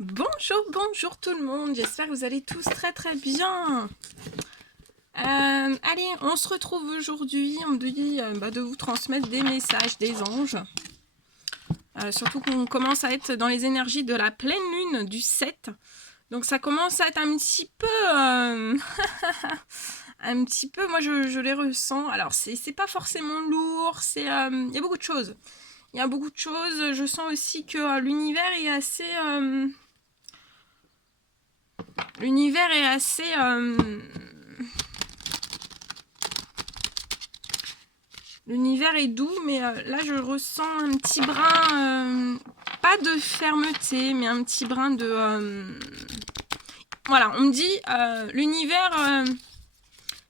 Bonjour, bonjour tout le monde, j'espère que vous allez tous très très bien. Allez, on se retrouve aujourd'hui, on me dit de vous transmettre des messages des anges. Surtout qu'on commence à être dans les énergies de la pleine lune du 7. Donc ça commence à être un petit peu... un petit peu, moi je les ressens. Alors c'est pas forcément lourd, il y a beaucoup de choses. Il y a beaucoup de choses, je sens aussi que l'univers est assez... l'univers est assez... l'univers est doux, mais là je ressens un petit brin, pas de fermeté, mais un petit brin de... voilà, on me dit,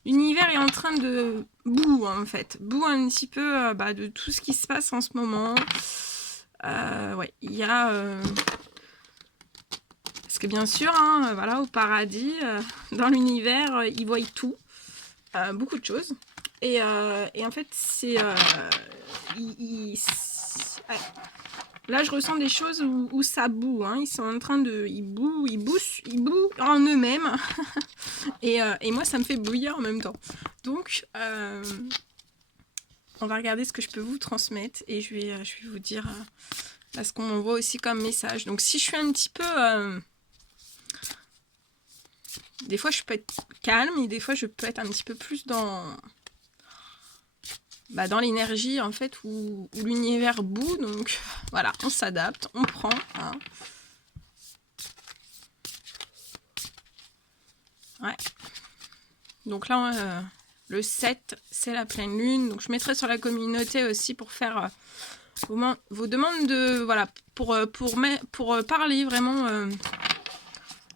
l'univers est en train de bout en fait, bout un petit peu de tout ce qui se passe en ce moment. Ouais, il y a... parce que bien sûr, hein, voilà, au paradis, dans l'univers, ils voient tout, beaucoup de choses. Et en fait, c'est... ouais. Là, je ressens des choses où ça boue. Hein. Ils sont en train de... Ils bouent en eux-mêmes. Et moi, ça me fait bouillir en même temps. Donc, on va regarder ce que je peux vous transmettre. Et je vais vous dire ce qu'on m'envoie aussi comme message. Donc, si je suis un petit peu... des fois, je peux être calme. Et des fois, je peux être un petit peu plus dans l'énergie en fait où l'univers bout, donc voilà, on s'adapte, on prend. Hein. Ouais. Donc là, le 7, c'est la pleine lune. Donc je mettrai sur la communauté aussi pour faire vos demandes de... Voilà, pour parler vraiment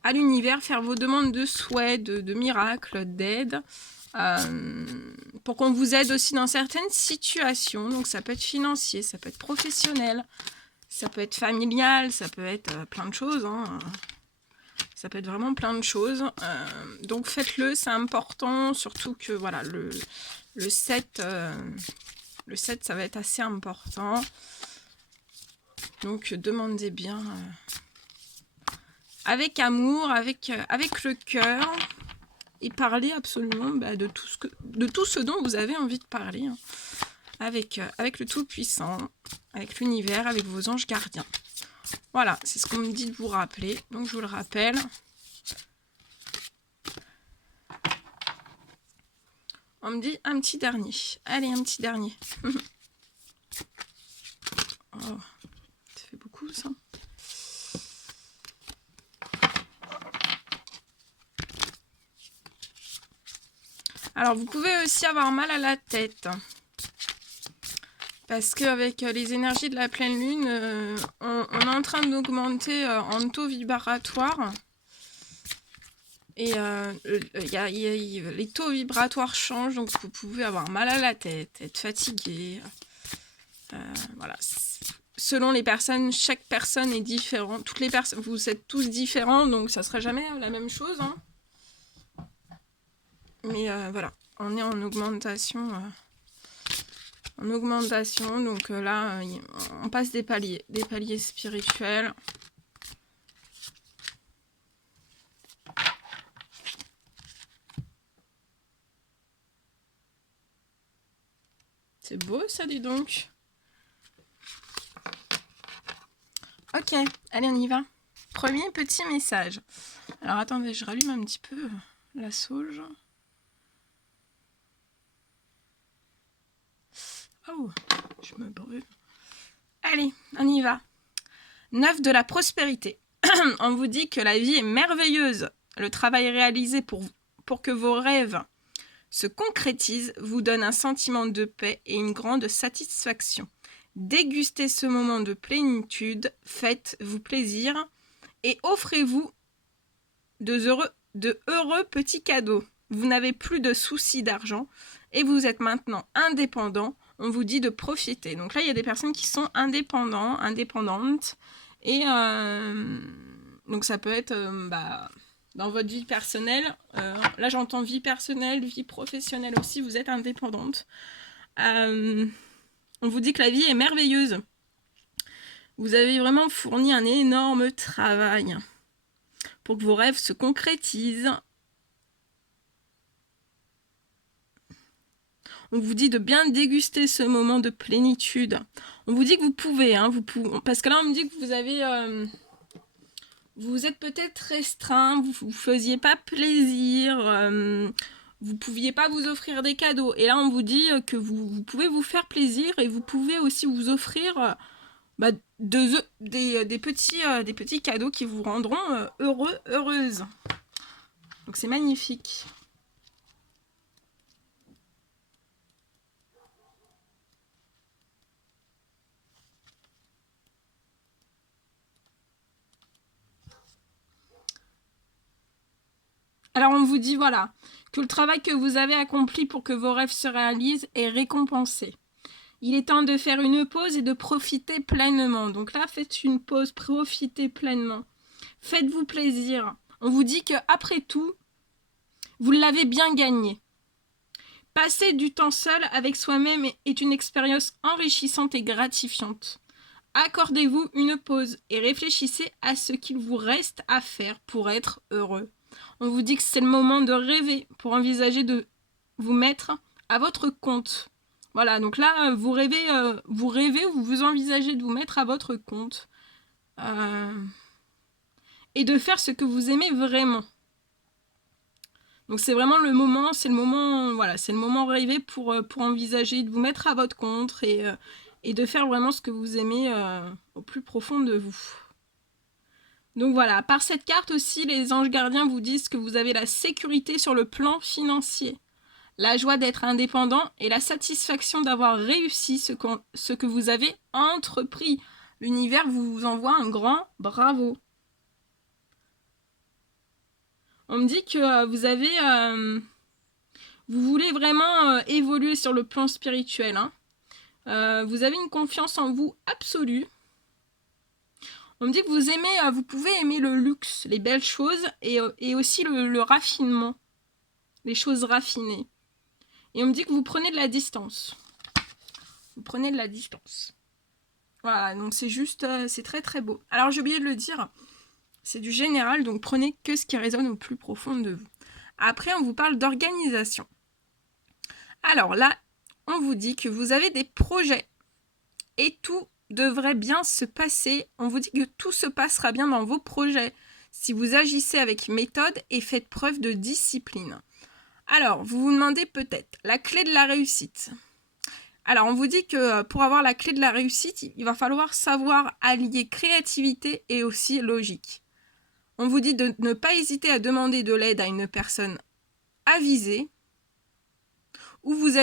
à l'univers, faire vos demandes de souhaits, de miracles, d'aide. Pour qu'on vous aide aussi dans certaines situations. Donc ça peut être financier, ça peut être professionnel, ça peut être familial, ça peut être plein de choses. Hein. Ça peut être vraiment plein de choses. Donc faites-le, c'est important. Surtout que voilà, le 7, le 7, ça va être assez important. Donc demandez bien avec amour, avec le cœur. Et parlez absolument de tout ce dont vous avez envie de parler. Hein. Avec le Tout-Puissant, avec l'univers, avec vos anges gardiens. Voilà, c'est ce qu'on me dit de vous rappeler. Donc je vous le rappelle. On me dit un petit dernier. Allez, un petit dernier. Oh, ça fait beaucoup ça. Alors vous pouvez aussi avoir mal à la tête. Parce qu'avec les énergies de la pleine lune, on est en train d'augmenter en taux vibratoire. Et les taux vibratoires changent, donc vous pouvez avoir mal à la tête, être fatigué. Voilà. Selon les personnes, chaque personne est différente. Toutes les personnes, vous êtes tous différents, donc ça sera jamais la même chose. Hein. Mais voilà, on est en augmentation. Donc là, on passe des paliers spirituels. C'est beau ça, dis donc. Ok, allez, on y va. Premier petit message. Alors attendez, je rallume un petit peu la sauge. Oh, je me brûle. Allez, on y va. 9 de la prospérité. On vous dit que la vie est merveilleuse. Le travail réalisé pour que vos rêves se concrétisent vous donne un sentiment de paix et une grande satisfaction. Dégustez ce moment de plénitude, faites-vous plaisir et offrez-vous de heureux petits cadeaux. Vous n'avez plus de soucis d'argent et vous êtes maintenant indépendant. On vous dit de profiter. Donc là, il y a des personnes qui sont indépendantes. Et donc ça peut être dans votre vie personnelle. Là, j'entends vie personnelle, vie professionnelle aussi. Vous êtes indépendante. On vous dit que la vie est merveilleuse. Vous avez vraiment fourni un énorme travail pour que vos rêves se concrétisent. On vous dit de bien déguster ce moment de plénitude. On vous dit que vous pouvez, hein, parce que là on me dit que vous avez... vous êtes peut-être restreint, vous ne faisiez pas plaisir, vous ne pouviez pas vous offrir des cadeaux. Et là on vous dit que vous pouvez vous faire plaisir et vous pouvez aussi vous offrir des petits cadeaux qui vous rendront heureux, heureuse. Donc c'est magnifique. Alors on vous dit voilà, que le travail que vous avez accompli pour que vos rêves se réalisent est récompensé. Il est temps de faire une pause et de profiter pleinement. Donc là, faites une pause, profitez pleinement. Faites-vous plaisir. On vous dit qu'après tout, vous l'avez bien gagné. Passer du temps seul avec soi-même est une expérience enrichissante et gratifiante. Accordez-vous une pause et réfléchissez à ce qu'il vous reste à faire pour être heureux. On vous dit que c'est le moment de rêver pour envisager de vous mettre à votre compte. Voilà, donc là, vous rêvez ou vous envisagez de vous mettre à votre compte et de faire ce que vous aimez vraiment. Donc c'est vraiment le moment, c'est le moment rêvé pour envisager de vous mettre à votre compte et de faire vraiment ce que vous aimez au plus profond de vous. Donc voilà, par cette carte aussi, les anges gardiens vous disent que vous avez la sécurité sur le plan financier, la joie d'être indépendant et la satisfaction d'avoir réussi ce que vous avez entrepris. L'univers vous envoie un grand bravo. On me dit que vous voulez vraiment évoluer sur le plan spirituel. Hein. Vous avez une confiance en vous absolue. On me dit que vous pouvez aimer le luxe, les belles choses et aussi le raffinement, les choses raffinées. Et on me dit que vous prenez de la distance. Vous prenez de la distance. Voilà, donc c'est juste, c'est très très beau. Alors j'ai oublié de le dire, c'est du général, donc prenez que ce qui résonne au plus profond de vous. Après, on vous parle d'organisation. Alors là, on vous dit que vous avez des projets et tout devrait bien se passer. On vous dit que tout se passera bien dans vos projets si vous agissez avec méthode et faites preuve de discipline. Alors, vous vous demandez peut-être la clé de la réussite. Alors, on vous dit que pour avoir la clé de la réussite, il va falloir savoir allier créativité et aussi logique. On vous dit de ne pas hésiter à demander de l'aide à une personne avisée ou vous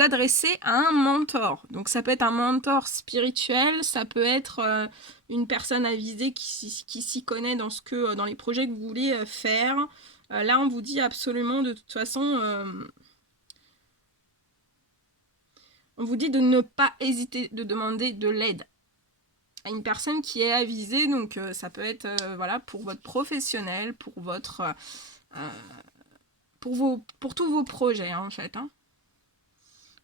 adresser à un mentor. Donc ça peut être un mentor spirituel, ça peut être une personne avisée qui s'y connaît dans les projets que vous voulez faire. Là, on vous dit absolument de toute façon, on vous dit de ne pas hésiter de demander de l'aide à une personne qui est avisée. Donc ça peut être pour votre professionnel, pour tous vos projets en fait. Hein.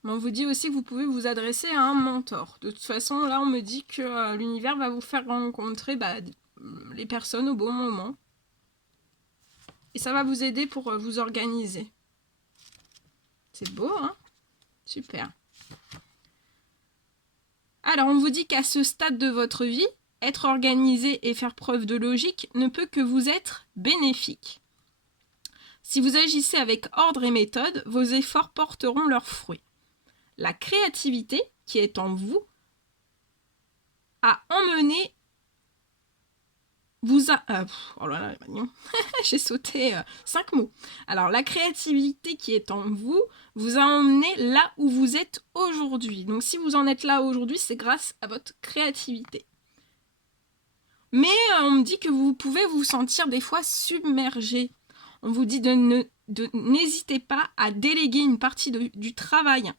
Mais on vous dit aussi que vous pouvez vous adresser à un mentor. De toute façon, là, on me dit que l'univers va vous faire rencontrer les personnes au bon moment. Et ça va vous aider pour vous organiser. C'est beau, hein? Super. Alors, on vous dit qu'à ce stade de votre vie, être organisé et faire preuve de logique ne peut que vous être bénéfique. Si vous agissez avec ordre et méthode, vos efforts porteront leurs fruits. La créativité qui est en vous a emmené oh là là, j'ai sauté 5 mots. Alors, la créativité qui est en vous a emmené là où vous êtes aujourd'hui. Donc, si vous en êtes là aujourd'hui, c'est grâce à votre créativité. Mais on me dit que vous pouvez vous sentir des fois submergé. On vous dit n'hésitez pas à déléguer une partie du travail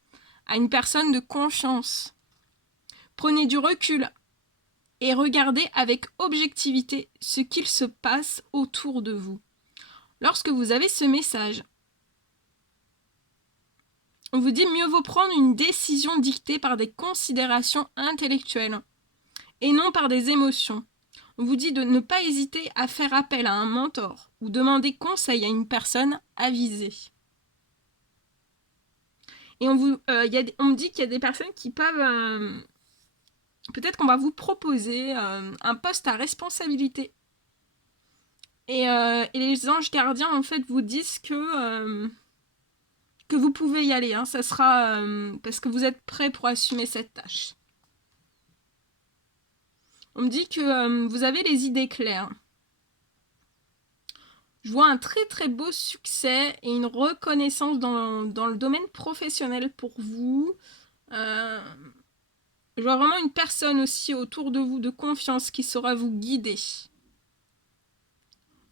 à une personne de confiance. Prenez du recul et regardez avec objectivité ce qu'il se passe autour de vous. Lorsque vous avez ce message, on vous dit mieux vaut prendre une décision dictée par des considérations intellectuelles et non par des émotions. On vous dit de ne pas hésiter à faire appel à un mentor ou demander conseil à une personne avisée. Et on me dit qu'il y a des personnes qui peuvent... peut-être qu'on va vous proposer un poste à responsabilité. Et les anges gardiens, en fait, vous disent que vous pouvez y aller. Hein. Ça sera parce que vous êtes prêts pour assumer cette tâche. On me dit que vous avez les idées claires. Je vois un très très beau succès et une reconnaissance dans le domaine professionnel pour vous. Je vois vraiment une personne aussi autour de vous de confiance qui saura vous guider.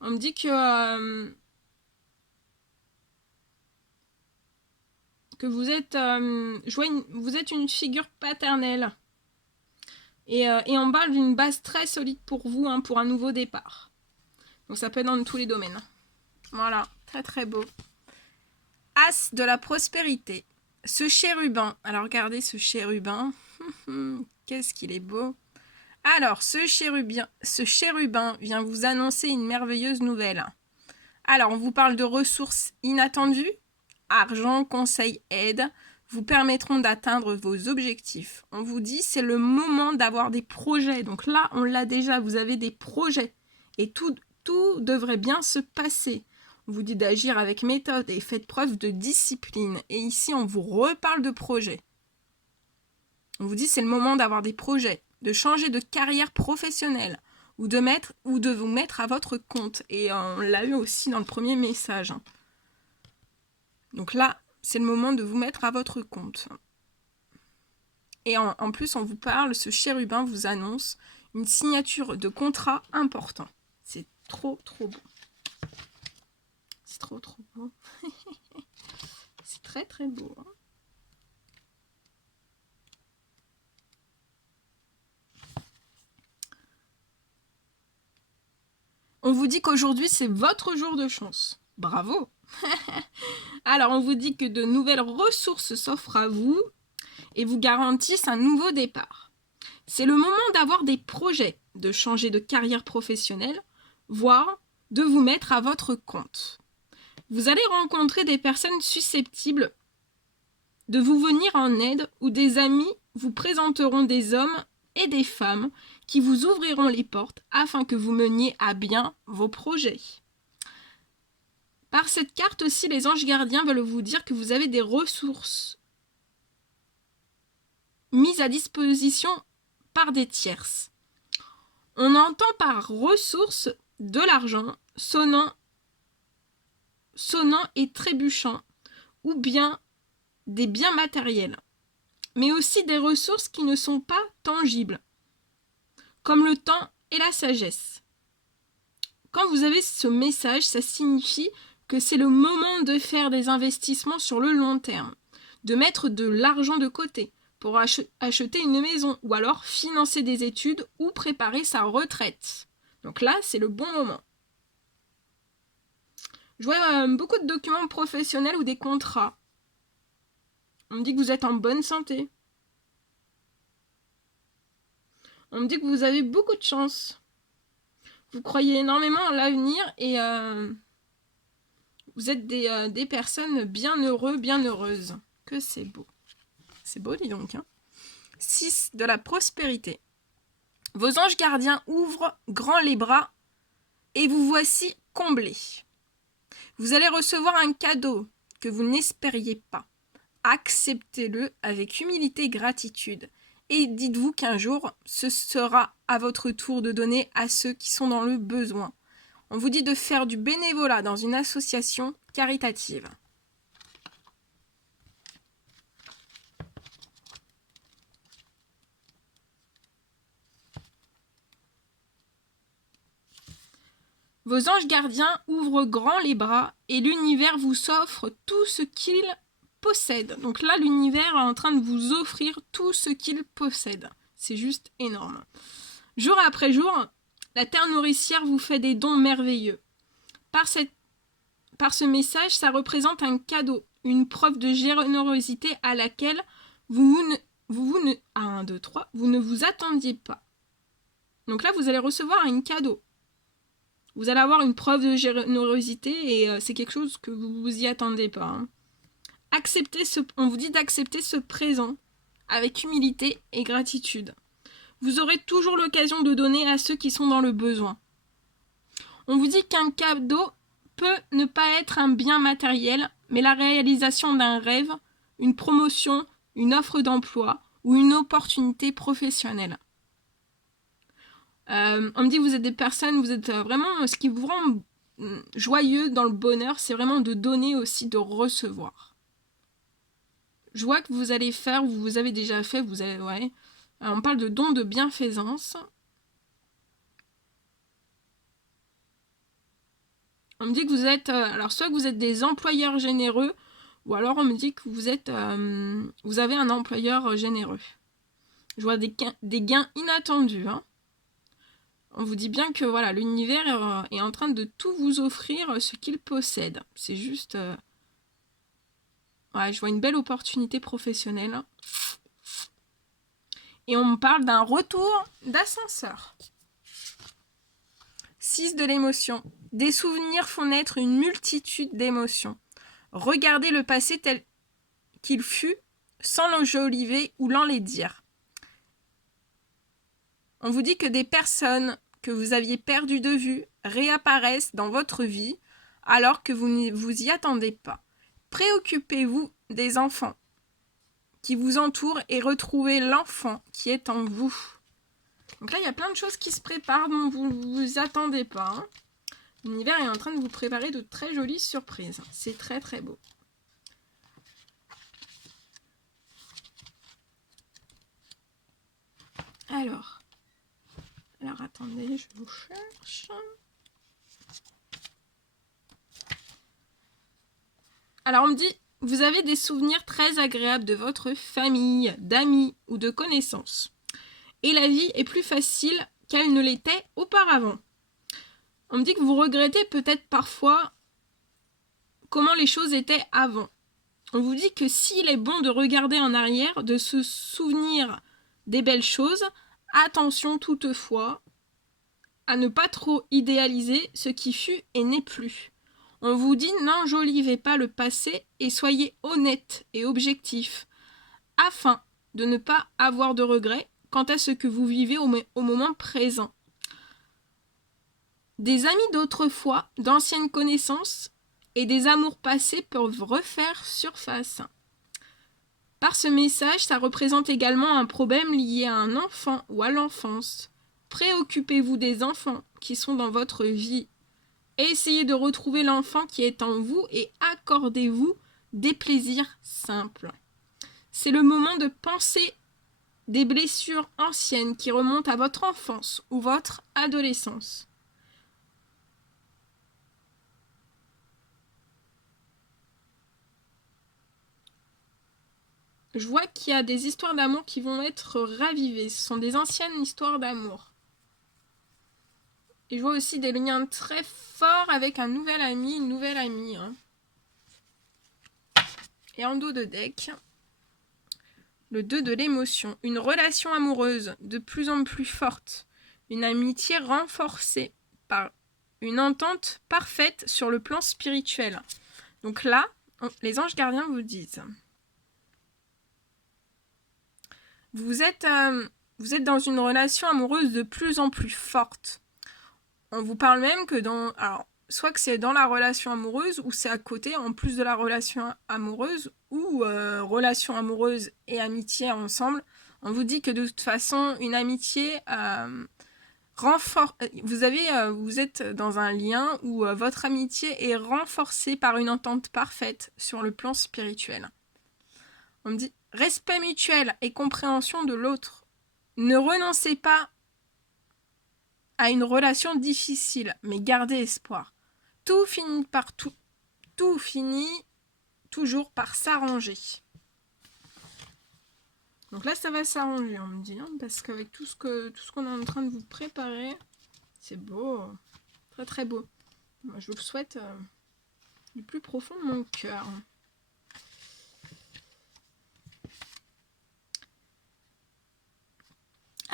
On me dit que vous êtes, vous êtes une figure paternelle. Et on parle d'une base très solide pour vous, hein, pour un nouveau départ. Donc ça peut être dans tous les domaines. Voilà, très très beau. As de la prospérité. Ce chérubin, alors regardez ce chérubin. Qu'est-ce qu'il est beau. Alors, ce chérubin vient vous annoncer une merveilleuse nouvelle. Alors, on vous parle de ressources inattendues. Argent, conseil, aide vous permettront d'atteindre vos objectifs. On vous dit c'est le moment d'avoir des projets. Donc là, on l'a déjà, vous avez des projets. Et tout devrait bien se passer. On vous dit d'agir avec méthode et faites preuve de discipline. Et ici, on vous reparle de projets. On vous dit c'est le moment d'avoir des projets, de changer de carrière professionnelle ou de vous mettre à votre compte. Et on l'a eu aussi dans le premier message. Donc là, c'est le moment de vous mettre à votre compte. Et en plus, on vous parle, ce chérubin vous annonce une signature de contrat important. C'est trop, trop beau. C'est trop, trop beau. C'est très, très beau. Hein. On vous dit qu'aujourd'hui, c'est votre jour de chance. Bravo! Alors, on vous dit que de nouvelles ressources s'offrent à vous et vous garantissent un nouveau départ. C'est le moment d'avoir des projets, de changer de carrière professionnelle, voire de vous mettre à votre compte. Vous allez rencontrer des personnes susceptibles de vous venir en aide ou des amis vous présenteront des hommes et des femmes qui vous ouvriront les portes afin que vous meniez à bien vos projets. Par cette carte aussi, les anges gardiens veulent vous dire que vous avez des ressources mises à disposition par des tierces. On entend par ressources de l'argent sonnant et trébuchant, ou bien des biens matériels, mais aussi des ressources qui ne sont pas tangibles, comme le temps et la sagesse. Quand vous avez ce message, ça signifie que c'est le moment de faire des investissements sur le long terme, de mettre de l'argent de côté pour acheter une maison ou alors financer des études ou préparer sa retraite. Donc là, c'est le bon moment. Je vois beaucoup de documents professionnels ou des contrats. On me dit que vous êtes en bonne santé. On me dit que vous avez beaucoup de chance. Vous croyez énormément en l'avenir et vous êtes des personnes bien heureux, bien heureuses. Que c'est beau. C'est beau, dis donc. Hein. 6 de la prospérité. Vos anges gardiens ouvrent grand les bras et vous voici comblés. Vous allez recevoir un cadeau que vous n'espériez pas. Acceptez-le avec humilité et gratitude. Et dites-vous qu'un jour, ce sera à votre tour de donner à ceux qui sont dans le besoin. On vous dit de faire du bénévolat dans une association caritative. Vos anges gardiens ouvrent grand les bras et l'univers vous offre tout ce qu'il possède. Donc là, l'univers est en train de vous offrir tout ce qu'il possède. C'est juste énorme. Jour après jour, la terre nourricière vous fait des dons merveilleux. Par ce message, ça représente un cadeau, une preuve de générosité à laquelle vous ne vous attendiez pas. Donc là, vous allez recevoir un cadeau. Vous allez avoir une preuve de générosité et c'est quelque chose que vous vous y attendez pas. Hein. On vous dit d'accepter ce présent avec humilité et gratitude. Vous aurez toujours l'occasion de donner à ceux qui sont dans le besoin. On vous dit qu'un cadeau peut ne pas être un bien matériel, mais la réalisation d'un rêve, une promotion, une offre d'emploi ou une opportunité professionnelle. On me dit que vous êtes des personnes, vous êtes vraiment, ce qui vous rend joyeux dans le bonheur, c'est vraiment de donner aussi, de recevoir. Je vois que vous allez faire, vous avez déjà fait, vous allez, ouais. Alors, on parle de don de bienfaisance. On me dit que vous êtes, alors soit que vous êtes des employeurs généreux, ou alors on me dit que vous êtes, vous avez un employeur généreux. Je vois des gains inattendus. Hein. On vous dit bien que voilà, l'univers est en train de tout vous offrir ce qu'il possède. C'est juste... ouais, je vois une belle opportunité professionnelle. Et on me parle d'un retour d'ascenseur. 6 de l'émotion. Des souvenirs font naître une multitude d'émotions. Regardez le passé tel qu'il fut, sans l'enjoliver ou l'enlaidir. On vous dit que des personnes que vous aviez perdues de vue réapparaissent dans votre vie alors que vous ne vous y attendez pas. Préoccupez-vous des enfants qui vous entourent et retrouvez l'enfant qui est en vous. Donc là, il y a plein de choses qui se préparent dont vous ne vous attendez pas. Hein. L'univers est en train de vous préparer de très jolies surprises. C'est très très beau. Alors attendez, je vous cherche. Alors on me dit, vous avez des souvenirs très agréables de votre famille, d'amis ou de connaissances. Et la vie est plus facile qu'elle ne l'était auparavant. On me dit que vous regrettez peut-être parfois comment les choses étaient avant. On vous dit que s'il est bon de regarder en arrière, de se souvenir des belles choses, attention toutefois à ne pas trop idéaliser ce qui fut et n'est plus. On vous dit n'enjolivez pas le passé et soyez honnête et objectif, afin de ne pas avoir de regrets quant à ce que vous vivez au moment présent. Des amis d'autrefois, d'anciennes connaissances et des amours passés peuvent refaire surface. Par ce message, ça représente également un problème lié à un enfant ou à l'enfance. Préoccupez-vous des enfants qui sont dans votre vie. Essayez de retrouver l'enfant qui est en vous et accordez-vous des plaisirs simples. C'est le moment de penser des blessures anciennes qui remontent à votre enfance ou votre adolescence. Je vois qu'il y a des histoires d'amour qui vont être ravivées. Ce sont des anciennes histoires d'amour. Et je vois aussi des liens très forts avec un nouvel ami, une nouvelle amie. Hein. Et en dos de deck, le 2 de l'émotion. Une relation amoureuse de plus en plus forte. Une amitié renforcée par une entente parfaite sur le plan spirituel. Donc là, les anges gardiens vous disent... Vous êtes dans une relation amoureuse de plus en plus forte. On vous parle même que soit que c'est dans la relation amoureuse ou c'est à côté, en plus de la relation amoureuse ou relation amoureuse et amitié ensemble. On vous dit que de toute façon, une amitié vous êtes dans un lien où votre amitié est renforcée par une entente parfaite sur le plan spirituel. On me dit respect mutuel et compréhension de l'autre. Ne renoncez pas à une relation difficile, mais gardez espoir. Tout finit toujours par s'arranger. Donc là, ça va s'arranger, on me dit, hein, parce qu'avec tout ce qu'on est en train de vous préparer, c'est beau, très très beau. Moi, je vous le souhaite du plus profond de mon cœur.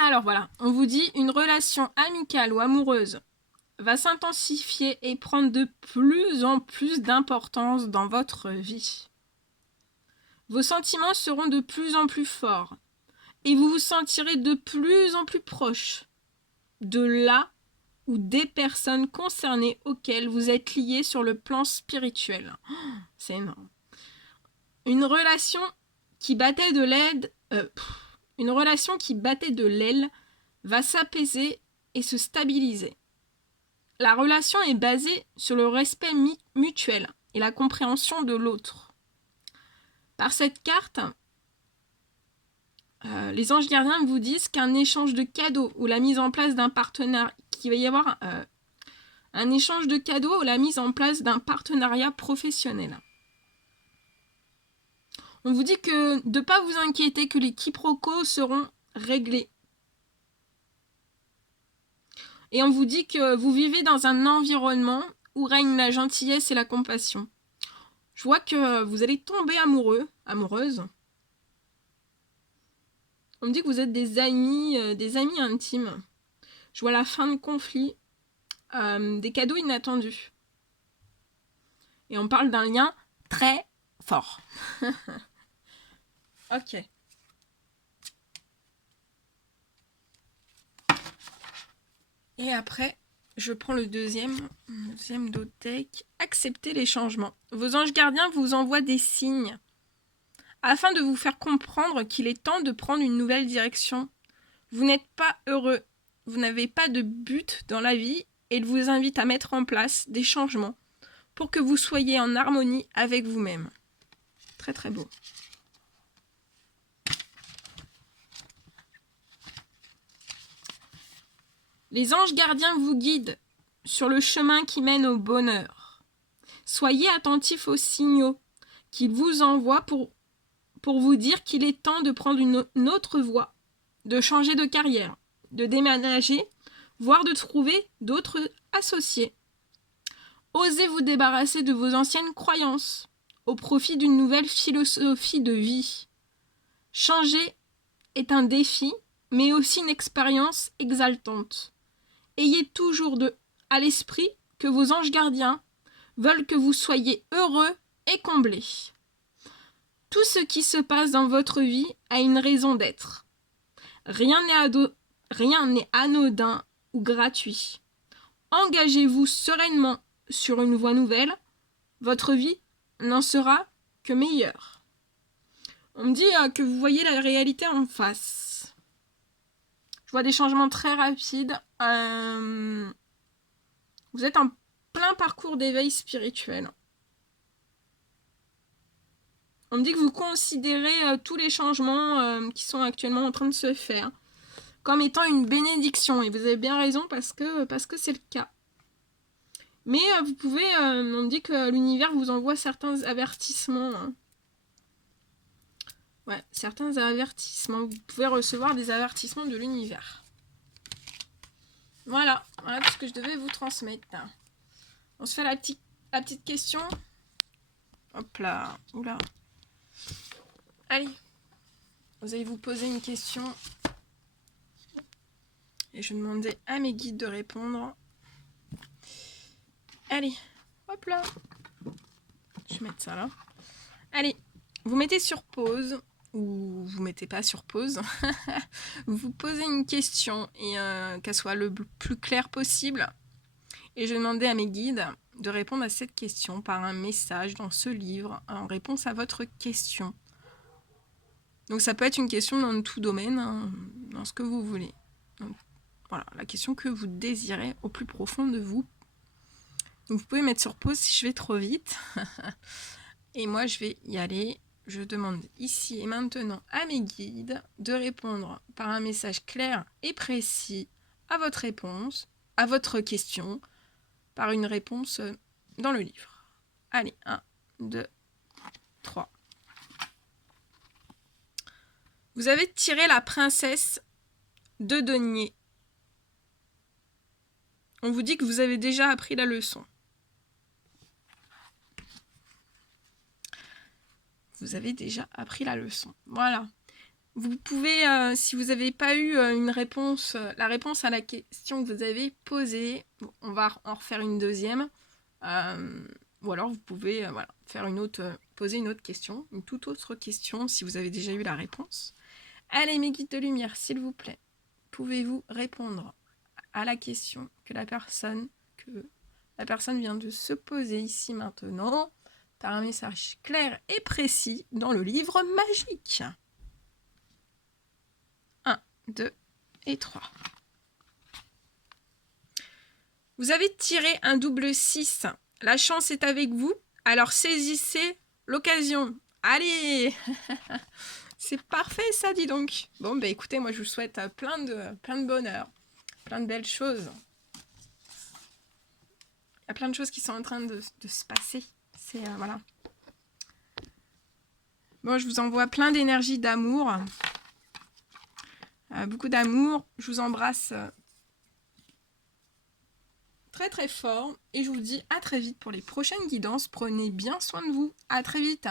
Alors voilà, on vous dit une relation amicale ou amoureuse va s'intensifier et prendre de plus en plus d'importance dans votre vie. Vos sentiments seront de plus en plus forts et vous vous sentirez de plus en plus proche de la ou des personnes concernées auxquelles vous êtes liés sur le plan spirituel. Oh, c'est énorme. Une relation qui battait de l'aile va s'apaiser et se stabiliser. La relation est basée sur le respect mutuel et la compréhension de l'autre. Par cette carte, les anges gardiens vous disent qu'un échange de cadeaux ou la mise en place d'un partenariat, qu'il va y avoir un échange de cadeaux ou la mise en place d'un partenariat professionnel. On vous dit que de ne pas vous inquiéter, que les quiproquos seront réglés. Et on vous dit que vous vivez dans un environnement où règne la gentillesse et la compassion. Je vois que vous allez tomber amoureux, amoureuse. On me dit que vous êtes des amis intimes. Je vois la fin de conflit, des cadeaux inattendus. Et on parle d'un lien très fort. Ok. Et après, je prends le deuxième deck. Acceptez les changements. Vos anges gardiens vous envoient des signes afin de vous faire comprendre qu'il est temps de prendre une nouvelle direction. Vous n'êtes pas heureux, vous n'avez pas de but dans la vie et ils vous invitent à mettre en place des changements pour que vous soyez en harmonie avec vous-même. Très très beau. Les anges gardiens vous guident sur le chemin qui mène au bonheur. Soyez attentifs aux signaux qu'ils vous envoient pour vous dire qu'il est temps de prendre une autre voie, de changer de carrière, de déménager, voire de trouver d'autres associés. Osez vous débarrasser de vos anciennes croyances au profit d'une nouvelle philosophie de vie. Changer est un défi, mais aussi une expérience exaltante. Ayez toujours à l'esprit que vos anges gardiens veulent que vous soyez heureux et comblés. Tout ce qui se passe dans votre vie a une raison d'être. Rien n'est anodin ou gratuit. Engagez-vous sereinement sur une voie nouvelle, votre vie n'en sera que meilleure. On me dit que vous voyez la réalité en face. Je vois des changements très rapides. Vous êtes en plein parcours d'éveil spirituel. On me dit que vous considérez tous les changements qui sont actuellement en train de se faire comme étant une bénédiction. Et vous avez bien raison parce que c'est le cas. Mais vous pouvez... on me dit que l'univers vous envoie certains avertissements. Ouais, certains avertissements. Vous pouvez recevoir des avertissements de l'univers. Voilà tout ce que je devais vous transmettre. On se fait la petite question. Hop là, oula. Allez, vous allez vous poser une question. Et je vais demander à mes guides de répondre. Allez, hop là. Je vais mettre ça là. Allez, vous mettez sur pause. Ou vous mettez pas sur pause. Vous posez une question et qu'elle soit le plus claire possible. Et je vais demander à mes guides de répondre à cette question par un message dans ce livre en réponse à votre question. Donc ça peut être une question dans tout domaine, dans ce que vous voulez. Donc, voilà, la question que vous désirez au plus profond de vous. Donc vous pouvez mettre sur pause si je vais trop vite. Et moi je vais y aller. Je demande ici et maintenant à mes guides de répondre par un message clair et précis à votre réponse, à votre question, par une réponse dans le livre. Allez, 1, 2, 3. Vous avez tiré la princesse de denier. On vous dit que vous avez déjà appris la leçon. Vous avez déjà appris la leçon. Voilà. Vous pouvez, si vous n'avez pas eu une réponse, la réponse à la question que vous avez posée, on va en refaire une deuxième. Ou alors vous pouvez voilà, faire poser une autre question, une toute autre question si vous avez déjà eu la réponse. Allez, mes guides de lumière, s'il vous plaît, pouvez-vous répondre à la question que la personne vient de se poser ici maintenant par un message clair et précis dans le livre magique. 1, 2 et 3. Vous avez tiré un double 6. La chance est avec vous, alors saisissez l'occasion. Allez. C'est parfait ça, dis donc. Bon, bah écoutez, moi je vous souhaite plein de bonheur, plein de belles choses. Il y a plein de choses qui sont en train de se passer. C'est voilà. Bon, je vous envoie plein d'énergie, d'amour. Beaucoup d'amour. Je vous embrasse très très fort. Et je vous dis à très vite pour les prochaines guidances. Prenez bien soin de vous. À très vite.